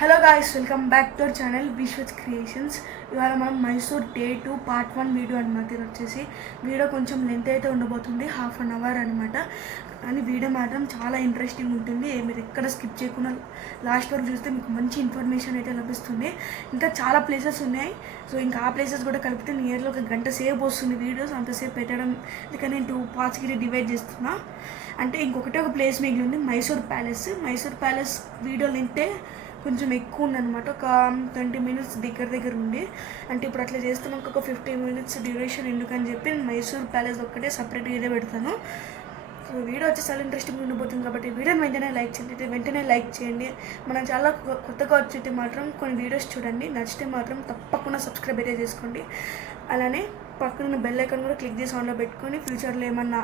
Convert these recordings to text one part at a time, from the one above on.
Hello guys, welcome back to our channel Vishwat Creations. ఇవాళ మనం Mysore day 2 part 1 video అనమాట. ఇది వచ్చేసి వీడియో కొంచెం లెంత్ అయితే ఉండబోతుంది, ½ అన్ అవర్ అనమాట. కానీ వీడియో మాత్రం చాలా ఇంట్రెస్టింగ్ ఉంటుంది. మీరు ఎక్కడ స్కిప్ చేయకుండా లాస్ట్ వరకు చూస్తే మీకు మంచి ఇన్ఫర్మేషన్ అయితే లభిస్తుంది. ఇంకా చాలా ప్లేసెస్ ఉన్నాయి. సో ఇంకా ఆ ప్లేసెస్ కూడా కలిపితే నియర్లో 1 గంట సేపు వస్తుంది వీడియోస్. అంతసేపు పెట్టడం ఇంకా నేను 2 పార్ట్స్కి డివైడ్ చేస్తున్నా. అంటే ఇంకొకటి ఒక ప్లేస్ మిగిలింది, Mysore palace. Mysore palace video లెంతే కొంచెం ఎక్కువ ఉందన్నమాట. ఒక 20 మినిట్స్ దగ్గర ఉంది. అంటే ఇప్పుడు అట్లా చేస్తున్నాం, ఒక 15 మినిట్స్ డ్యూరేషన్ ఎందుకని చెప్పి నేను మైసూర్ ప్యాలెస్ ఒక్కటే సపరేట్గా అయితే పెడతాను. సో వీడియో వచ్చి చాలా ఇంట్రెస్టింగ్ ఉండిపోతుంది కాబట్టి వీడియోని వెంటనే లైక్ చేయండి. మనం చాలా కొత్తగా వచ్చితే మాత్రం కొన్ని వీడియోస్ చూడండి, నచ్చితే మాత్రం తప్పకుండా సబ్స్క్రైబ్ అయితే చేసుకోండి. అలానే పక్కన బెల్ ఐకాన్ కూడా క్లిక్ చేసి ఆన్లో పెట్టుకొని ఫ్యూచర్లో ఏమన్నా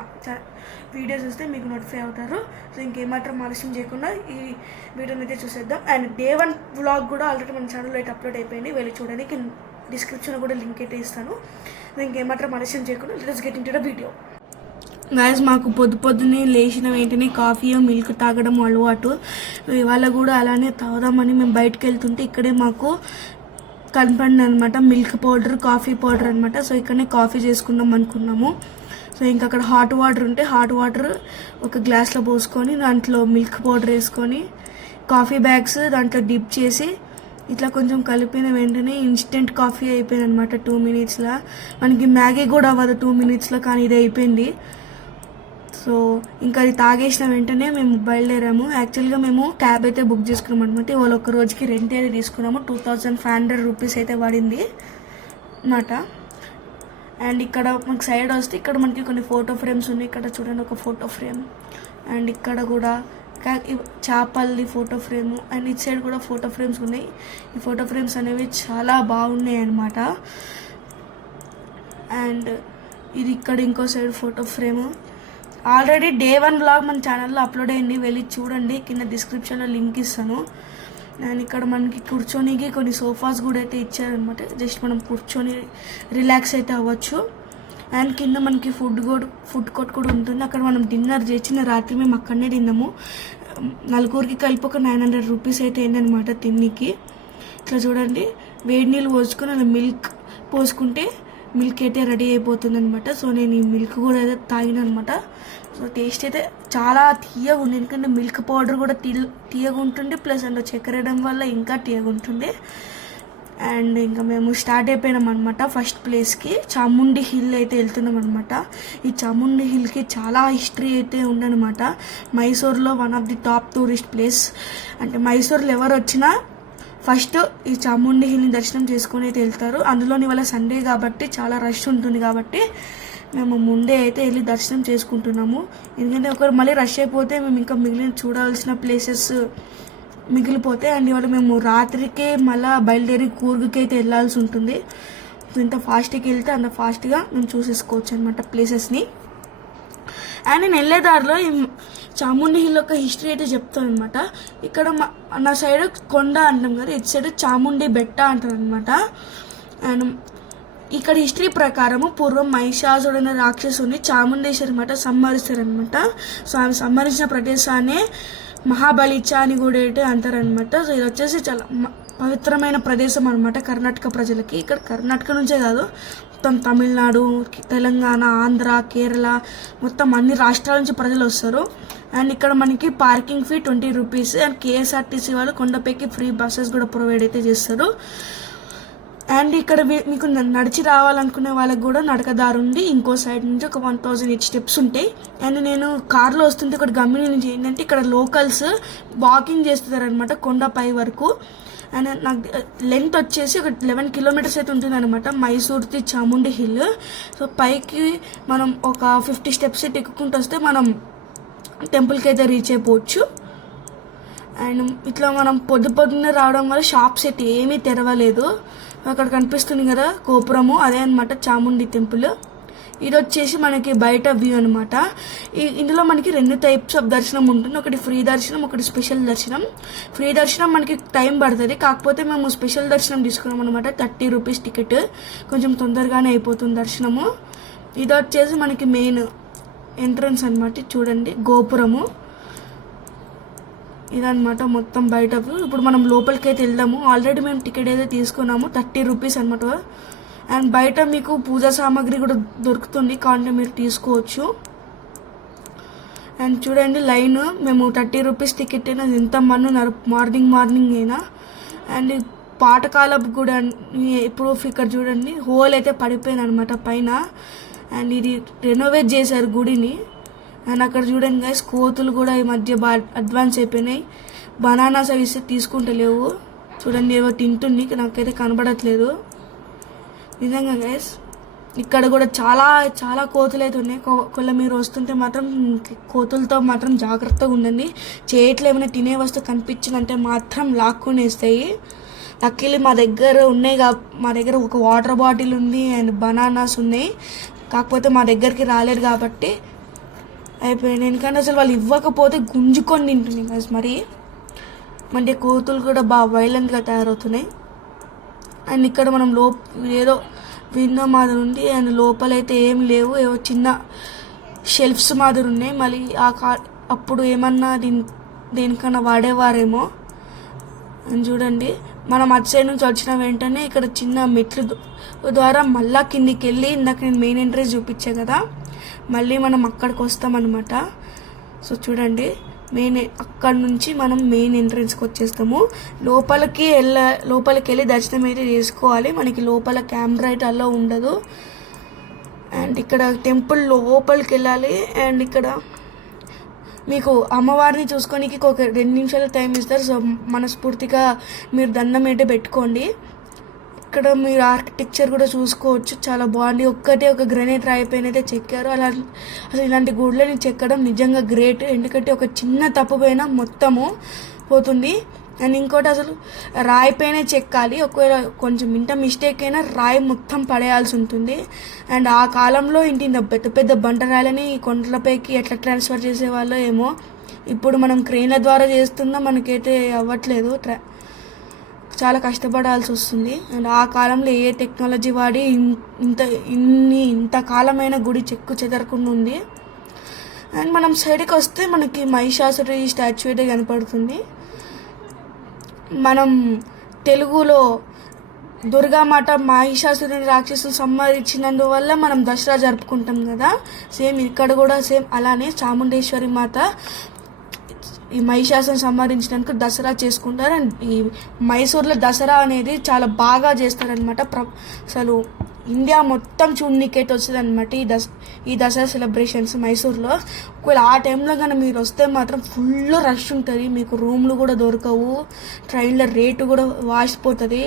వీడియోస్ వస్తే మీకు నోటిఫై అవుతారు. సో ఇంకేమాత్రం ఆలస్యం చేయకుండా ఈ వీడియోని అయితే చూసేద్దాం. అండ్ డే 1 వ్లాగ్ కూడా ఆల్రెడీ మన ఛానల్లో అయితే అప్లోడ్ అయిపోయింది, వెళ్ళి చూడడానికి డిస్క్రిప్షన్లో కూడా లింక్ అయితే ఇస్తాను. సో ఇంకేమాత్రం ఆలస్యం చేయకుండా let's get into the video. Guys, మాకు పొద్దున్నే లేచిన వెంటనే కాఫీ మిల్క్ తాగడం అలవాటు. ఇవాళ కూడా అలానే తాగుదామని మేము బయటకు వెళ్తుంటే ఇక్కడే మాకు కనపడింది అనమాట మిల్క్ పౌడర్, కాఫీ పౌడర్ అనమాట. సో ఇక్కడనే కాఫీ చేసుకుందాం అనుకున్నాము. సో ఇంకా అక్కడ హాట్ వాటర్ ఉంటే హాట్ వాటర్ ఒక గ్లాస్లో పోసుకొని దాంట్లో మిల్క్ పౌడర్ వేసుకొని కాఫీ బ్యాగ్స్ దాంట్లో డిప్ చేసి ఇట్లా కొంచెం కలిపిన వెంటనే ఇన్స్టెంట్ కాఫీ అయిపోయింది అనమాట 2 మినిట్స్లో. మనకి మ్యాగీ కూడా అవ్వదు 2 మినిట్స్లో, కానీ ఇది అయిపోయింది. సో ఇంకా అది తాగేసిన వెంటనే మేము బయలుదేరాము. యాక్చువల్గా మేము క్యాబ్ అయితే బుక్ చేసుకున్నాం అనమాట. ఇవాళ ఒక రోజుకి రెంట్ అయితే తీసుకున్నాము. 2500 రూపీస్ అయితే పడింది అన్నమాట. అండ్ ఇక్కడ మనకి సైడ్ వస్తే ఇక్కడ మనకి కొన్ని ఫోటో ఫ్రేమ్స్ ఉన్నాయి. ఇక్కడ చూడండి ఒక ఫోటో ఫ్రేమ్, అండ్ ఇక్కడ కూడా చేపల్ది ఫోటో ఫ్రేమ్, అండ్ ఇటు సైడ్ కూడా ఫోటో ఫ్రేమ్స్ ఉన్నాయి. ఈ ఫోటో ఫ్రేమ్స్ అనేవి చాలా బాగున్నాయి అన్నమాట. అండ్ ఇది ఇక్కడ ఇంకో side photo frame. Already day 1 vlog మన ఛానల్లో అప్లోడ్ అయింది, వెళ్ళి చూడండి, కింద డిస్క్రిప్షన్లో లింక్ ఇస్తాను. అండ్ ఇక్కడ మనకి కూర్చోనికి కొన్ని సోఫాస్ కూడా అయితే ఇచ్చారనమాట. జస్ట్ మనం కూర్చొని రిలాక్స్ అయితే అవ్వచ్చు. అండ్ కింద మనకి ఫుడ్ కోర్ట్ కూడా ఉంటుంది. అక్కడ మనం డిన్నర్ చేసిన రాత్రి మేము అక్కడనే తిన్నాము. 4 కలిపి ఒక 900 రూపీస్ అయితే అయిందనమాట తిన్నికి. ఇట్లా చూడండి, వేడి నీళ్ళు పోసుకొని అలా మిల్క్ పోసుకుంటే మిల్క్ అయితే రెడీ అయిపోతుంది అనమాట. సో నేను ఈ మిల్క్ కూడా అయితే తాగిన అనమాట. సో టేస్ట్ అయితే చాలా తీయగా ఉంది, ఎందుకంటే మిల్క్ పౌడర్ కూడా తీయగా ఉంటుంది, ప్లస్ అందులో చక్కెర వేయడం వల్ల ఇంకా తీయగా ఉంటుంది. అండ్ ఇంకా మేము స్టార్ట్ అయిపోయినాం అనమాట. ఫస్ట్ ప్లేస్కి చాముండి హిల్ అయితే వెళ్తున్నాం అనమాట. ఈ చాముండి హిల్కి చాలా హిస్టరీ అయితే ఉందన్నమాట. మైసూర్లో one of the top tourist place. అంటే మైసూర్లో ఎవరు వచ్చినా ఫస్ట్ ఈ చాముండి హిల్ని దర్శనం చేసుకొని అయితే వెళ్తారు. అందులోని ఇవాళ సండే కాబట్టి చాలా రష్ ఉంటుంది కాబట్టి మేము ముందే అయితే వెళ్ళి దర్శనం చేసుకుంటున్నాము. ఎందుకంటే ఒకరు మళ్ళీ రష్ అయిపోతే మేము ఇంకా మిగిలిన చూడాల్సిన ప్లేసెస్ మిగిలిపోతాయి. అండ్ ఇవాళ మేము రాత్రికే మళ్ళీ బయలుదేరి కూర్గుకి అయితే వెళ్ళాల్సి ఉంటుంది. ఇంత ఫాస్ట్గా వెళ్తే అంత ఫాస్ట్గా మేము చూసేసుకోవచ్చు అనమాట ప్లేసెస్ని. అండ్ నేను వెళ్ళే దారిలో చాముండి హిల్ యొక్క హిస్టరీ అయితే చెప్తాను అనమాట. ఇక్కడ నా సైడ్ కొండ అంటాం కదా, ఇటు సైడ్ చాముండి బెట్ట అంటారు అనమాట. అండ్ ఇక్కడ హిస్టరీ ప్రకారము పూర్వం మహిషాసుడైన రాక్షసుని చాముండేశ్వరి మాట సంహరిస్తారనమాట. సో ఆమె సంహరించిన ప్రదేశాన్ని మహాబలిచ అని కూడా అయితే అంటారనమాట. సో ఇది వచ్చేసి చాలా పవిత్రమైన ప్రదేశం అనమాట కర్ణాటక ప్రజలకి. ఇక్కడ కర్ణాటక నుంచే కాదు, మొత్తం తమిళనాడు, తెలంగాణ, ఆంధ్ర, కేరళ, మొత్తం అన్ని రాష్ట్రాల నుంచి ప్రజలు వస్తారు. అండ్ ఇక్కడ మనకి parking fee 20 rupees. And KSRTC వాళ్ళు కొండపైకి ఫ్రీ బస్సెస్ కూడా ప్రొవైడ్ అయితే చేస్తారు. అండ్ ఇక్కడ మీకు నడిచి రావాలనుకునే వాళ్ళకి కూడా నడకదారు ఉంది. ఇంకో సైడ్ నుంచి ఒక 1008 స్టెప్స్ ఉంటాయి. అండ్ నేను కార్లో వస్తుంటే ఇక్కడ గమనించి ఏంటంటే ఇక్కడ లోకల్స్ వాకింగ్ చేస్తున్నారనమాట కొండపై వరకు. అండ్ నాకు లెంత్ వచ్చేసి ఒక 11 కిలోమీటర్స్ అయితే ఉంటుంది అనమాట మైసూర్ది చాముండి హిల్. సో పైకి మనం ఒక 50 స్టెప్స్ అయితే ఎక్కుకుంటూ వస్తే మనం టెంపుల్కి అయితే రీచ్ అయిపోవచ్చు. అండ్ ఇట్లా మనం పొద్దున్నే రావడం వల్ల షాప్స్ అయితే ఏమీ తెరవలేదు. అక్కడ కనిపిస్తుంది కదా గోపురము, అదే అనమాట చాముండి టెంపుల్. ఇది వచ్చేసి మనకి బయట వ్యూ అనమాట. ఇందులో మనకి 2 టైప్స్ ఆఫ్ దర్శనం ఉంటుంది, ఒకటి ఫ్రీ దర్శనం, ఒకటి స్పెషల్ దర్శనం. ఫ్రీ దర్శనం మనకి టైం పడుతుంది, కాకపోతే మేము స్పెషల్ దర్శనం తీసుకున్నాం అనమాట. 30 రూపీస్ టికెట్, కొంచెం తొందరగానే అయిపోతుంది దర్శనము. ఇది వచ్చేసి మనకి మెయిన్ ఎంట్రన్స్ అనమాట. చూడండి గోపురము. ఇదనమాట మొత్తం బయట. ఇప్పుడు మనం లోపలికి అయితే వెళ్దాము. ఆల్రెడీ మేము టికెట్ అయితే తీసుకున్నాము, 30 రూపీస్ అనమాట. అండ్ బయట మీకు పూజా సామాగ్రి కూడా దొరుకుతుంది, కావాలంటే మీరు తీసుకోవచ్చు. అండ్ చూడండి లైన్, మేము 30 రూపీస్ టికెట్ అయినా ఎంతమంది ఉన్నారు, మార్నింగ్ అయినా. అండ్ పాతకాలపు గుడి ప్రూఫ్ ఇక్కడ చూడండి, హోల్ అయితే పడిపోయింది అనమాట పైన. అండ్ ఇది రెనోవేట్ చేశారు గుడిని. అండ్ అక్కడ చూడండి గైస్, కోతులు కూడా ఈ మధ్య బాగా అడ్వాన్స్ అయిపోయినాయి. బనానాస్ అవి ఇస్తే తీసుకుంటలేవు. చూడండి ఏవో తింటుంది, నాకైతే కనబడట్లేదు నిజంగా గైస్. ఇక్కడ కూడా చాలా చాలా కోతులు అయితే ఉన్నాయి. ఒకవేళ మీరు వస్తుంటే మాత్రం కోతులతో మాత్రం జాగ్రత్తగా ఉండండి. చేతిలో ఏమైనా తినే వస్తువు కనిపించిందంటే మాత్రం లాక్కునేస్తాయి. లక్కీలీ మా దగ్గర ఉన్నాయి, మా దగ్గర ఒక వాటర్ బాటిల్ ఉంది అండ్ బనానాస్ ఉన్నాయి. కాకపోతే మా దగ్గరికి రాలేదు కాబట్టి అయిపోయింది. ఎందుకంటే అసలు వాళ్ళు ఇవ్వకపోతే గుంజుకొని తింటున్నాయి గైస్. మరి అంటే కోతులు కూడా బాగా వైలెంట్గా తయారవుతున్నాయి. అండ్ ఇక్కడ మనం ఏదో విండో మాదిరి ఉంది. అండ్ లోపలైతే ఏం లేవు, ఏవో చిన్న షెల్ఫ్స్ మాదిరి ఉన్నాయి. మళ్ళీ అప్పుడు ఏమన్నా దేనికన్నా వాడేవారేమో. అని చూడండి, మనం అటు సైడ్ నుంచి వచ్చిన వెంటనే ఇక్కడ చిన్న మెట్లు ద్వారా మళ్ళా కిందికి వెళ్ళి, ఇందాక నేను మెయిన్ ఎంట్రెన్స్ చూపించా కదా, మళ్ళీ మనం అక్కడికి వస్తామన్నమాట. సో చూడండి, అక్కడి నుంచి మనం మెయిన్ ఎంట్రెన్స్కి వచ్చేస్తాము. లోపలికి వెళ్ళి దర్శనం అయితే చేసుకోవాలి. మనకి లోపల కెమెరా అయితే అలా ఉండదు. అండ్ ఇక్కడ టెంపుల్ లోపలికి వెళ్ళాలి. అండ్ ఇక్కడ మీకు అమ్మవారిని చూసుకోనికి ఒక 2 నిమిషాలు టైం ఇస్తారు. సో మనస్ఫూర్తిగా మీరు దండం అయితే పెట్టుకోండి. ఇక్కడ మీరు ఆర్కిటెక్చర్ కూడా చూసుకోవచ్చు, చాలా బాగుంది. ఒక గ్రనైట్ రాయి పైన అయితే చెక్కారు. అసలు ఇలాంటి గుడ్లని చెక్కడం నిజంగా గ్రేట్. ఎందుకంటే ఒక చిన్న తప్పు పైన మొత్తము పోతుంది. అండ్ ఇంకోటి, అసలు రాయి పైన చెక్కాలి. ఒకవేళ కొంచెం ఇంత మిస్టేక్ అయినా రాయి మొత్తం పడేయాల్సి ఉంటుంది. అండ్ ఆ కాలంలో ఇంత పెద్ద పెద్ద బండరాయిలని కొండలపైకి ఎట్లా ట్రాన్స్ఫర్ చేసేవాళ్ళో ఏమో. ఇప్పుడు మనం క్రెయిన్ల ద్వారా చేస్తున్నా మనకైతే అవ్వట్లేదు, చాలా కష్టపడాల్సి వస్తుంది. అండ్ ఆ కాలంలో ఏ టెక్నాలజీ వాడి ఇంతకాలమైన గుడి చెక్కు చెదరకుండా ఉంది. అండ్ మనం సైడ్కి వస్తే మనకి మహిషాసురి స్టాచ్యూ అయితే కనపడుతుంది. మనం తెలుగులో దుర్గామాత మహిషాసురుని రాక్షసులు సంహరించినందువల్ల మనం దసరా జరుపుకుంటాం కదా, సేమ్ ఇక్కడ కూడా సేమ్ అలానే చాముండేశ్వరి మాత ఈ మహిషాసురుని సంహరించినందుకు దసరా చేసుకుంటారు. అండ్ ఈ మైసూర్లో దసరా అనేది చాలా బాగా చేస్తారనమాట. అసలు ఇండియా మొత్తం చూడనీకైతే వస్తుంది అనమాట ఈ దసరా సెలబ్రేషన్స్ మైసూర్లో. ఒకవేళ ఆ టైంలో కానీ మీరు వస్తే మాత్రం ఫుల్ రష్ ఉంటుంది. మీకు రూమ్లు కూడా దొరకవు, ట్రైన్ల రేటు కూడా వాసిపోతుంది.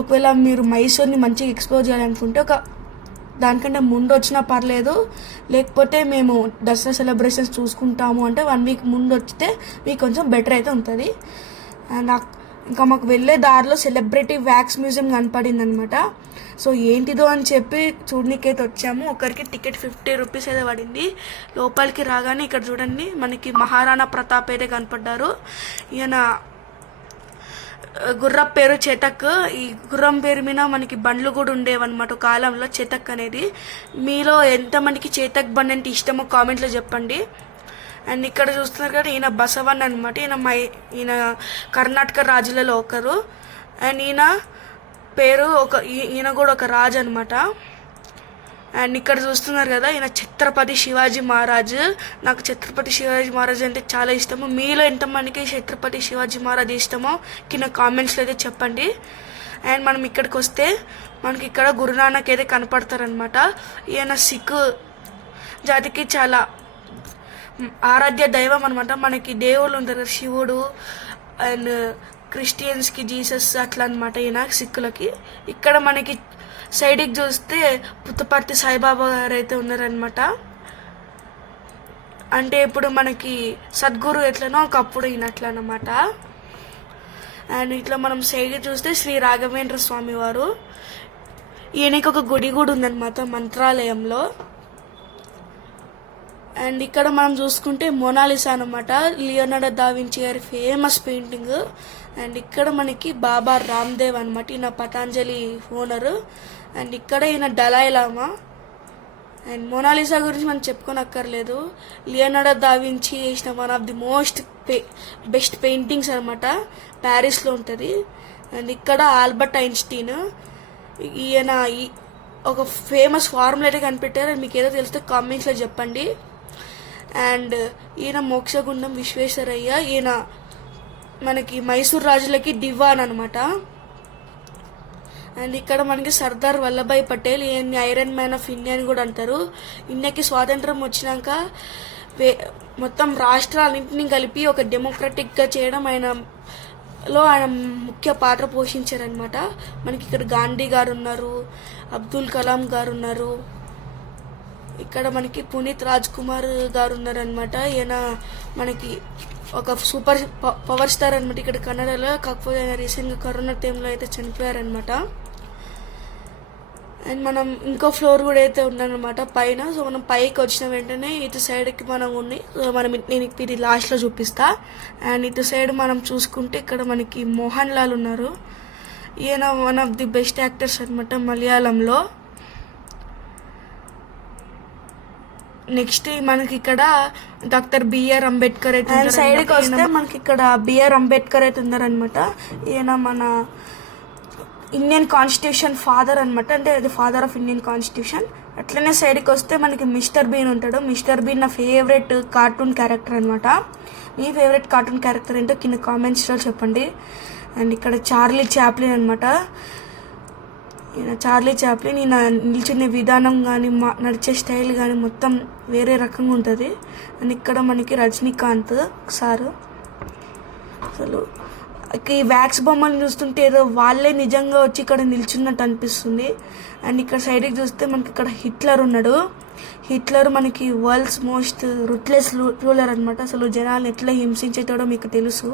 ఒకవేళ మీరు మైసూర్ని మంచిగా ఎక్స్ప్లోర్ చేయాలనుకుంటే దానికంటే ముందు వచ్చినా పర్లేదు, లేకపోతే మేము దసరా సెలబ్రేషన్స్ చూసుకుంటాము అంటే 1 వీక్ ముందు వస్తే మీకు కొంచెం బెటర్ అయితే ఉంటుంది. అండ్ ఇంకా మాకు వెళ్ళే దారిలో సెలబ్రిటీ వ్యాక్స్ మ్యూజియం కనపడింది అనమాట. సో ఏంటిదో అని చెప్పి చూడనీకైతే వచ్చాము. ఒకరికి టికెట్ 50 రూపీస్ అయితే పడింది. లోపలికి రాగానే ఇక్కడ చూడండి, మనకి మహారాణా ప్రతాప్ అయితే కనపడ్డారు. ఈయన గుర్రం పేరు చేతక్. ఈ గుర్రం పేరు మీద మనకి బండ్లు కూడా ఉండేవన్నమాట కాలంలో, చేతక్ అనేది. మీలో ఎంతమందికి చేతక్ బండి అంటే ఇష్టమో కామెంట్లో చెప్పండి. అండ్ ఇక్కడ చూస్తున్నారు కదా, ఈయన బసవన్ అనమాట. ఈయన కర్ణాటక రాజులలో ఒకరు. అండ్ ఈయన కూడా ఒక రాజు అనమాట. అండ్ ఇక్కడ చూస్తున్నారు కదా, ఈయన ఛత్రపతి శివాజీ మహారాజ్. నాకు ఛత్రపతి శివాజీ మహారాజ్ అంటే చాలా ఇష్టము. మీలో ఎంతమందికి ఛత్రపతి శివాజీ మహారాజ్ ఇష్టమో కింద కామెంట్స్లో అయితే చెప్పండి. అండ్ మనం ఇక్కడికి వస్తే మనకి ఇక్కడ గురునానక్ అయితే కనపడతారనమాట. ఈయన సిక్ జాతికి చాలా ఆరాధ్య దైవం అనమాట. మనకి దేవుళ్ళు ఉంటారు కదా, శివుడు. అండ్ క్రిస్టియన్స్కి జీసస్ అట్లా అనమాట ఈయన సిక్కులకి. ఇక్కడ మనకి సైడ్కి చూస్తే పుట్టపర్తి సాయిబాబా గారు అయితే ఉన్నారనమాట. అంటే ఇప్పుడు మనకి సద్గురు ఎట్లనో ఒకప్పుడు ఈయన అట్లా అనమాట. అండ్ ఇట్లా మనం సైడ్ చూస్తే శ్రీ రాఘవేంద్ర స్వామి వారు. ఈయనకి ఒక గుడి కూడా ఉందన్నమాట మంత్రాలయంలో. అండ్ ఇక్కడ మనం చూసుకుంటే మొనాలిసా అనమాట, లియోనార్డో దా వించి గారి ఫేమస్ పెయింటింగ్. అండ్ ఇక్కడ మనకి బాబా రామ్దేవ్ అనమాట, ఈయన పతాంజలి ఓనరు. అండ్ ఇక్కడ ఈయన దలై లామా. అండ్ మోనాలిసా గురించి మనం చెప్పుకోనక్కర్లేదు. లియోనార్డో దా వించి చేసిన one of the most best paintings అనమాట. ప్యారిస్లో ఉంటుంది. అండ్ ఇక్కడ ఆల్బర్ట్ ఐన్స్టీన్, ఈయన ఒక ఫేమస్ ఫార్ములా కనిపెట్టారు. మీకు ఏదో తెలిస్తే కామెంట్స్లో చెప్పండి. అండ్ ఈయన మోక్షగుండం విశ్వేశ్వరయ్య, ఈయన మనకి మైసూర్ రాజులకి దివాన్ అనమాట. అండ్ ఇక్కడ మనకి సర్దార్ వల్లభాయ్ పటేల్, ఈయన్ని ఐరన్ మ్యాన్ ఆఫ్ ఇండియా అని కూడా అంటారు. ఇండియాకి స్వాతంత్రం వచ్చినాక మొత్తం రాష్ట్రాలన్నింటినీ కలిపి ఒక డెమోక్రటిక్గా చేయడం ఆయన ముఖ్య పాత్ర పోషించారనమాట. మనకి ఇక్కడ గాంధీ గారు ఉన్నారు, అబ్దుల్ కలాం గారు ఉన్నారు, ఇక్కడ మనకి పునీత్ రాజ్ కుమార్ గారు ఉన్నారనమాట. ఈయన మనకి ఒక సూపర్ పవర్ స్టార్ అనమాట ఇక్కడ కన్నడలో. కాకపోతే ఆయన రీసెంట్గా కరోనా టైంలో అయితే చనిపోయారనమాట. అండ్ మనం ఇంకో ఫ్లోర్ కూడా అయితే ఉందన్నమాట పైన. సో మనం పైకి వచ్చిన వెంటనే ఇటు సైడ్కి మనం ఉండి, నేను ఇది లాస్ట్లో చూపిస్తా. అండ్ ఇటు సైడ్ మనం చూసుకుంటే ఇక్కడ మనకి మోహన్ లాల్ ఉన్నారు. ఈయన one of the best actors అనమాట మలయాళంలో. నెక్స్ట్ మనకి ఇక్కడ డాక్టర్ బిఆర్ అంబేద్కర్ అయితే సైడ్కి వస్తే మనకి ఇక్కడ బిఆర్ అంబేద్కర్ అయితే ఉన్నారనమాట. ఈయన మన ఇండియన్ కాన్స్టిట్యూషన్ ఫాదర్ అనమాట. అంటే అది ఫాదర్ ఆఫ్ ఇండియన్ కాన్స్టిట్యూషన్. అట్లనే సైడ్కి వస్తే మనకి మిస్టర్ బీన్ ఉంటాడు. మిస్టర్ బీన్ నా ఫేవరెట్ కార్టూన్ క్యారెక్టర్ అనమాట. మీ ఫేవరెట్ కార్టూన్ క్యారెక్టర్ ఏంటో కింద కామెంట్స్లో చెప్పండి. అండ్ ఇక్కడ చార్లీ చాప్లిన్ అనమాట. ఈయన చార్లీ చాప్లిన్, ఈయన నిల్చునే విధానం కానీ నడిచే స్టైల్ కానీ మొత్తం వేరే రకంగా ఉంటుంది. అండ్ ఇక్కడ మనకి రజనీకాంత్ సారు. అసలు ఈ వ్యాక్స్ బొమ్మలు చూస్తుంటే ఏదో వాళ్ళే నిజంగా వచ్చి ఇక్కడ నిల్చున్నట్టు అనిపిస్తుంది. అండ్ ఇక్కడ సైడ్కి చూస్తే మనకి ఇక్కడ హిట్లర్ ఉన్నాడు. హిట్లర్ మనకి వరల్డ్స్ మోస్ట్ రూట్లెస్ రూలర్ అనమాట. అసలు జనాలు ఎట్లా హింసించేటాడో మీకు తెలుసు,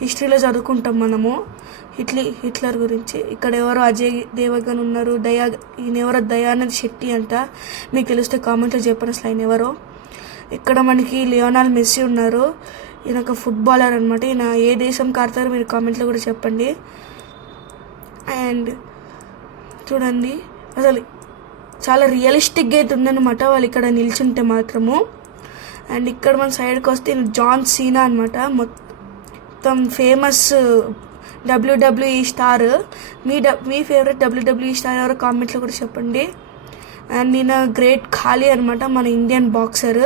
హిస్టరీలో చదువుకుంటాం మనము హిట్లర్ గురించి. ఇక్కడ ఎవరో అజయ్ దేవగన్ ఉన్నారు, ఈయన ఎవరో దయానంద్ శెట్టి అంట. మీకు తెలిస్తే కామెంట్లో చెప్పండి అసలు ఆయన ఎవరో. ఇక్కడ మనకి లియోనాల్ మెస్సీ ఉన్నారు. ఈయన ఒక ఫుట్బాలర్ అనమాట. ఈయన ఏ దేశంకి ఆడతారో మీరు కామెంట్లో కూడా చెప్పండి. అండ్ చూడండి అసలు చాలా రియలిస్టిక్గా అయితే ఉందన్నమాట వాళ్ళు ఇక్కడ నిల్చుంటే మాత్రము. అండ్ ఇక్కడ మన సైడ్కి వస్తే జాన్ సీనా అనమాట. మొత్తం ఫేమస్ డబ్ల్యూడబ్ల్యూఈ స్టార్. మీ ఫేవరెట్ డబ్ల్యూడబ్ల్యూఈ స్టార్ ఎవరో కామెంట్లో కూడా చెప్పండి. అండ్ ఈయన గ్రేట్ ఖాళీ అనమాట, మన ఇండియన్ బాక్సర్.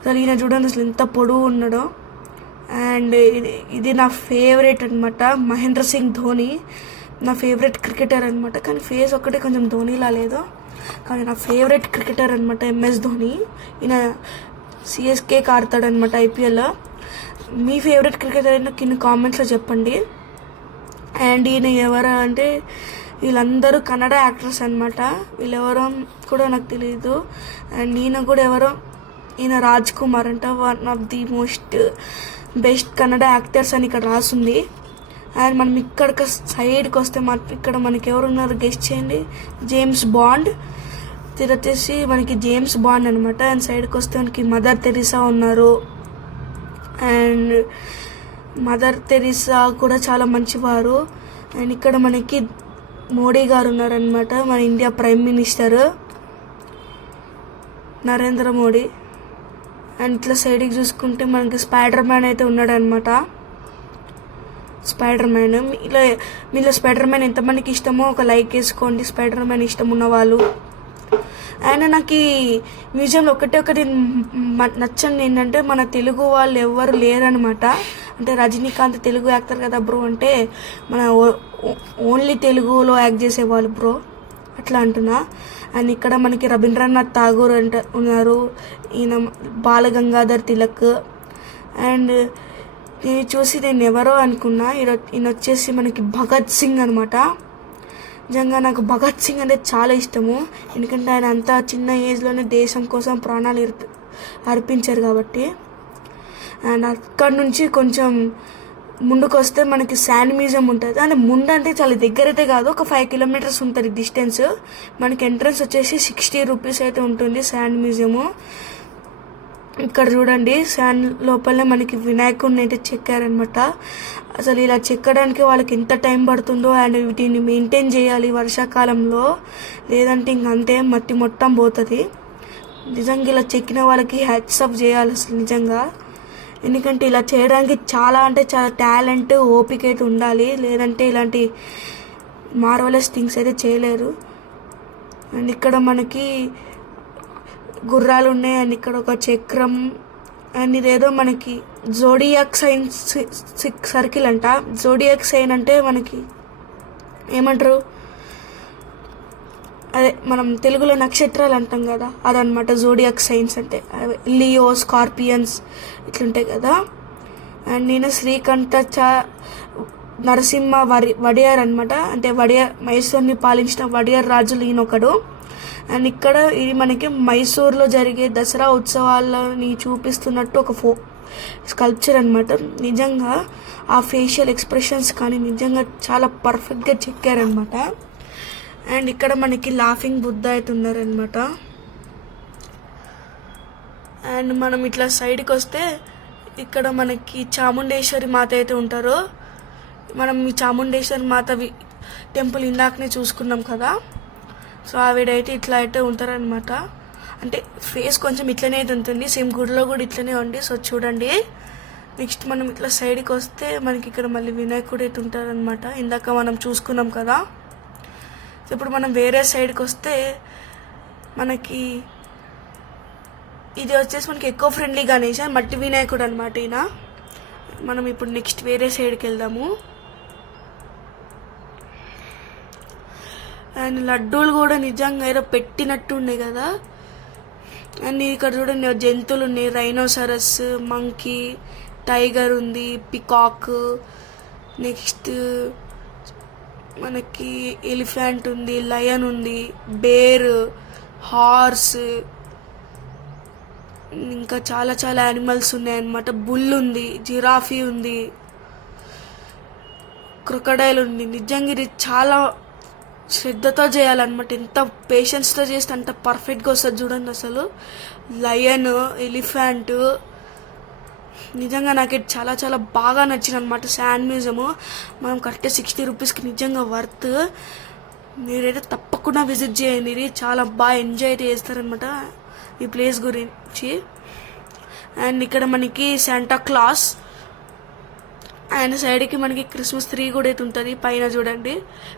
అసలు ఈయన చూడండి అసలు ఎంత పొడవు ఉన్నాడో. అండ్ ఇది నా ఫేవరెట్ అనమాట, మహేంద్ర సింగ్ ధోని. నా ఫేవరెట్ క్రికెటర్ అనమాట. కానీ ఫేస్ ఒక్కటే కొంచెం ధోనిలా లేదు, కానీ నా ఫేవరెట్ క్రికెటర్ అనమాట ఎంఎస్ ధోని. ఈయన సిఎస్కేకి ఆడతాడనమాట ఐపీఎల్. మీ ఫేవరెట్ క్రికెటర్ అయినా కింద కామెంట్స్లో చెప్పండి. అండ్ ఈయన ఎవరు అంటే వీళ్ళందరూ కన్నడ యాక్టర్స్ అనమాట. వీళ్ళెవరో కూడా నాకు తెలియదు. అండ్ ఈయన కూడా ఎవరో, ఈయన రాజ్ కుమార్ అంట, one of the most best Kannada actors అని ఇక్కడ రాసుంది. అండ్ మనం ఇక్కడ సైడ్కి వస్తే ఇక్కడ మనకి ఎవరు ఉన్నారు గెస్ట్ చేయండి. జేమ్స్ బాండ్ వచ్చేసి మనకి జేమ్స్ బాండ్ అనమాట. అండ్ సైడ్కి వస్తే మనకి మదర్ తెరీసా ఉన్నారు. అండ్ మదర్ తెరీసా కూడా చాలా మంచివారు. అండ్ ఇక్కడ మనకి మోడీ గారు ఉన్నారనమాట, మన India prime minister Narendra Modi. And ఇట్లా సైడ్కి చూసుకుంటే మనకి స్పైడర్ మ్యాన్ అయితే ఉన్నాడనమాట. స్పైడర్ మ్యాన్ మీలో స్పైడర్ మ్యాన్ ఎంతమందికి ఇష్టమో ఒక లైక్ వేసుకోండి, స్పైడర్ మ్యాన్ ఇష్టం ఉన్నవాళ్ళు. అండ్ నాకు ఈ మ్యూజియంలో ఒకటి నచ్చండి ఏంటంటే మన తెలుగు వాళ్ళు ఎవ్వరు లేరనమాట. అంటే రజనీకాంత్ తెలుగు యాక్టర్ కదా బ్రో అంటే మన ఓన్లీ తెలుగులో యాక్ట్ చేసేవాళ్ళు బ్రో అట్లా అంటున్నా. అండ్ ఇక్కడ మనకి రవీంద్రనాథ్ ఠాగూర్ ఉన్నారు, ఈయన బాలగంగాధర్ తిలక్. అండ్ నేను చూసి నేను ఎవరో అనుకున్నా, ఈయన వచ్చేసి మనకి భగత్ సింగ్ అనమాట. నిజంగా నాకు భగత్ సింగ్ అంటే చాలా ఇష్టము, ఎందుకంటే ఆయన అంత చిన్న ఏజ్లోనే దేశం కోసం ప్రాణాలు అర్పించారు కాబట్టి. అండ్ అక్కడ నుంచి కొంచెం ముందుకు వస్తే మనకి శాండ్ మ్యూజియం ఉంటుంది. అంటే ముందు అంటే చాలా దగ్గర అయితే కాదు, ఒక 5 కిలోమీటర్స్ ఉంటుంది డిస్టెన్స్. మనకి ఎంట్రన్స్ వచ్చేసి 60 రూపీస్ అయితే ఉంటుంది శాండ్ మ్యూజియము. ఇక్కడ చూడండి శాండ్ లోపలనే మనకి వినాయకుడిని అయితే చెక్కారనమాట. అసలు ఇలా చెక్కడానికి వాళ్ళకి ఎంత టైం పడుతుందో అండ్ వీటిని మెయింటైన్ చేయాలి వర్షాకాలంలో, లేదంటే ఇంకంతే మట్టి మొత్తం పోతుంది. నిజంగా ఇలా చెక్కిన వాళ్ళకి హ్యాట్స్ ఆఫ్ చేయాలి అసలు నిజంగా. ఎందుకంటే ఇలా చేయడానికి చాలా అంటే చాలా టాలెంట్, ఓపిక అయితే ఉండాలి, లేదంటే ఇలాంటి మార్వలస్ థింగ్స్ అయితే చేయలేరు. అండ్ ఇక్కడ మనకి గుర్రాలు ఉన్నాయి అండ్ ఇక్కడ ఒక చక్రం అండ్ ఇదేదో మనకి జోడియాక్ సైన్ సర్కిల్ అంట. జోడియాక్ సైన్ అంటే మనకి ఏమంటారు, అదే మనం తెలుగులో నక్షత్రాలు అంటాం కదా, అదనమాట జోడియాక్ సైన్స్ అంటే. లియో, స్కార్పియన్స్ ఇట్లుంటాయి కదా. అండ్ నేను శ్రీకంఠ నరసింహ వడియార్ అనమాట, అంటే వడియార్ మైసూర్ని పాలించిన వడియార్ రాజులు ఈయనొకడు. అండ్ ఇక్కడ ఇది మనకి మైసూర్లో జరిగే దసరా ఉత్సవాలని చూపిస్తున్నట్టు ఒక స్కల్ప్చర్ అనమాట. నిజంగా ఆ ఫేషియల్ ఎక్స్ప్రెషన్స్ కానీ నిజంగా చాలా పర్ఫెక్ట్గా చెక్కారనమాట. అండ్ ఇక్కడ మనకి లాఫింగ్ బుద్ధ అయితే ఉన్నారనమాట. అండ్ మనం ఇట్లా సైడ్కి వస్తే ఇక్కడ మనకి చాముండేశ్వరి మాత అయితే ఉంటారు. మనం ఈ చాముండేశ్వరి మాత టెంపుల్ ఇందాకనే చూసుకున్నాం కదా. సో ఆవిడైతే ఇట్లా అయితే ఉంటారనమాట. అంటే ఫేస్ కొంచెం ఇట్లనే అయితే ఉంటుంది, సేమ్ గుడిలో కూడా ఇట్లనే ఉంది. సో చూడండి. నెక్స్ట్ మనం ఇట్లా సైడ్కి వస్తే మనకి ఇక్కడ మళ్ళీ వినాయకుడు అయితే ఉంటారనమాట, ఇందాక మనం చూసుకున్నాం కదా. ఇప్పుడు మనం వేరే సైడ్కి వస్తే మనకి ఇది వచ్చేసి మనకి ఎకో ఫ్రెండ్లీ గణేష్, మట్టి వినాయకుడు అనమాట ఈయన. మనం ఇప్పుడు నెక్స్ట్ వేరే సైడ్కి వెళ్దాము. అండ్ లడ్డూలు కూడా నిజంగా ఏదో పెట్టినట్టు ఉన్నాయి కదా. అండ్ ఇక్కడ చూడండి జంతువులు ఉన్నాయి, రైనోసరస్, మంకీ, టైగర్ ఉంది, పికాక్, నెక్స్ట్ మనకి ఎలిఫెంట్ ఉంది, లయన్ ఉంది, బేర్, హార్స్, ఇంకా చాలా చాలా యానిమల్స్ ఉన్నాయి అన్నమాట. బుల్ ఉంది, జిరాఫీ ఉంది, క్రొకడైల్ ఉంది. నిజంగా ఇది చాలా శ్రద్ధతో చేయాలన్నమాట. ఎంత పేషెన్స్తో చేస్తే అంత పర్ఫెక్ట్గా వస్తుంది చూడండి. అసలు లయన్, ఎలిఫెంట్ నిజంగా నాకు చాలా చాలా బాగా నచ్చింది అనమాట. శాండ్ మ్యూజియము మనం కరెక్ట్గా 60 రూపీస్కి నిజంగా వర్త్. మీరైతే తప్పకుండా విజిట్ చేయండి, ఇది చాలా బాగా ఎంజాయ్ అయితే చేస్తారనమాట ఈ ప్లేస్ గురించి. అండ్ ఇక్కడ మనకి శాంటా క్లాస్ అండ్ సైడ్కి మనకి క్రిస్మస్ ట్రీ కూడా అయితే ఉంటుంది. పైన చూడండి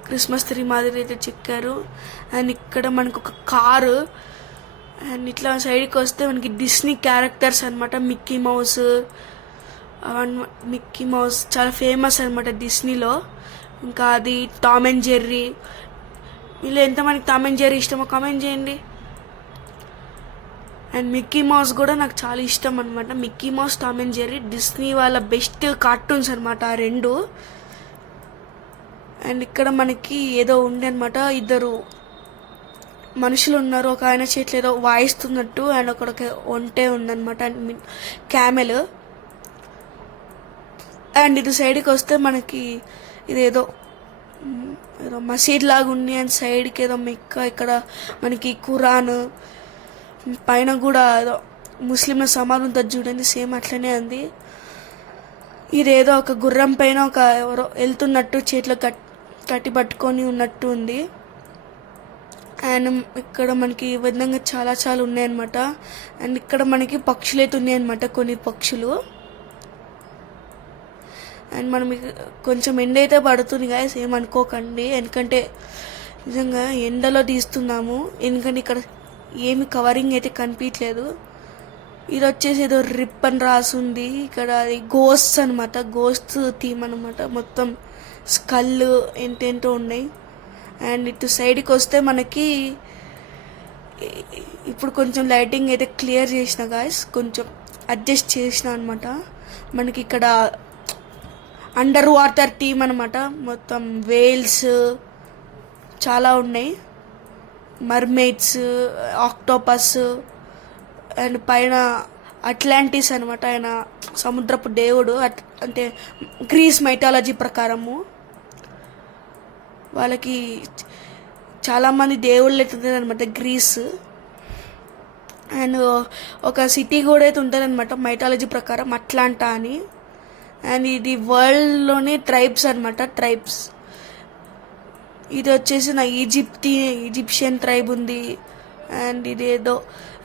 క్రిస్మస్ ట్రీ మాదిరి అయితే చెక్కారు. అండ్ ఇక్కడ మనకు ఒక కారు. అండ్ ఇట్లా సైడ్కి వస్తే మనకి డిస్నీ క్యారెక్టర్స్ అనమాట. మిక్కీ మౌస్ చాలా ఫేమస్ అనమాట డిస్నీలో. ఇంకా అది టామ్ అండ్ జెర్రీ. వీళ్ళు ఎంత మనకి టామ్ అండ్ జెర్రీ ఇష్టమో కామెంట్ చేయండి. అండ్ మిక్కీ మౌస్ కూడా నాకు చాలా ఇష్టం అనమాట. Mickey mouse, Tom and Jerry Disney వాళ్ళ బెస్ట్ కార్టూన్స్ అనమాట ఆ రెండు. అండ్ ఇక్కడ మనకి ఏదో ఉండే అనమాట, ఇద్దరు మనుషులు ఉన్నారు. ఒక ఆయన చేతిలో ఏదో వాయిస్తున్నట్టు అండ్ ఒకడికి ఒంటే ఉందన్నమాట, క్యామెల్. అండ్ ఇది సైడ్కి వస్తే మనకి ఇదేదో ఏదో మసీద్ లాగా ఉంది. అండ్ సైడ్కి ఏదో మెక్క, ఇక్కడ మనకి ఖురాన్, పైన కూడా ఏదో ముస్లింల సమాధి ఉంటుంది చూడండి, సేమ్ అట్లనే ఉంది. ఇదేదో ఒక గుర్రం పైన ఒక ఎవరో వెళ్తున్నట్టు చేతిలో కట్టి పట్టుకొని ఉన్నట్టు ఉంది. అండ్ ఇక్కడ మనకి ఈ విధంగా చాలా చాలా ఉన్నాయన్నమాట. అండ్ ఇక్కడ మనకి పక్షులు అయితే ఉన్నాయన్నమాట, కొన్ని పక్షులు. అండ్ మనం కొంచెం ఎండ అయితే పడుతుంది గాయస్, ఏమనుకోకండి. ఎందుకంటే నిజంగా ఎండలో తీస్తున్నాము, ఎందుకంటే ఇక్కడ ఏమి కవరింగ్ అయితే కనిపించలేదు. ఇది వచ్చేసి ఏదో రిప్ అని రాసుంది. ఇక్కడ గోస్ట్ అనమాట, గోస్ట్ థీమ్ అనమాట. మొత్తం స్కల్ ఎంతెంతో ఉన్నాయి. అండ్ ఇటు సైడ్కి వస్తే మనకి ఇప్పుడు కొంచెం లైటింగ్ అయితే క్లియర్ చేసిన గాయస్, కొంచెం అడ్జస్ట్ చేసిన అనమాట. మనకి ఇక్కడ అండర్ వాటర్ థీమ్ అనమాట. మొత్తం వేల్స్ చాలా ఉన్నాయి, మర్మెయిడ్స్, ఆక్టోపస్. అండ్ పైన అట్లాంటిస్ అనమాట, ఆయన సముద్రపు దేవుడు. అంటే గ్రీస్ మైథాలజీ ప్రకారము వాళ్ళకి చాలామంది దేవుళ్ళు అవుతుంది అనమాట గ్రీస్. అండ్ ఒక సిటీ కూడా అయితే ఉంటుంది అనమాట మైథాలజీ ప్రకారం, అట్లాంటా అని. అండ్ ఇది వరల్డ్లోని ట్రైబ్స్ అనమాట, ట్రైబ్స్. ఇది వచ్చేసి నా ఈజిప్షియన్ ట్రైబ్ ఉంది. అండ్ ఇది ఏదో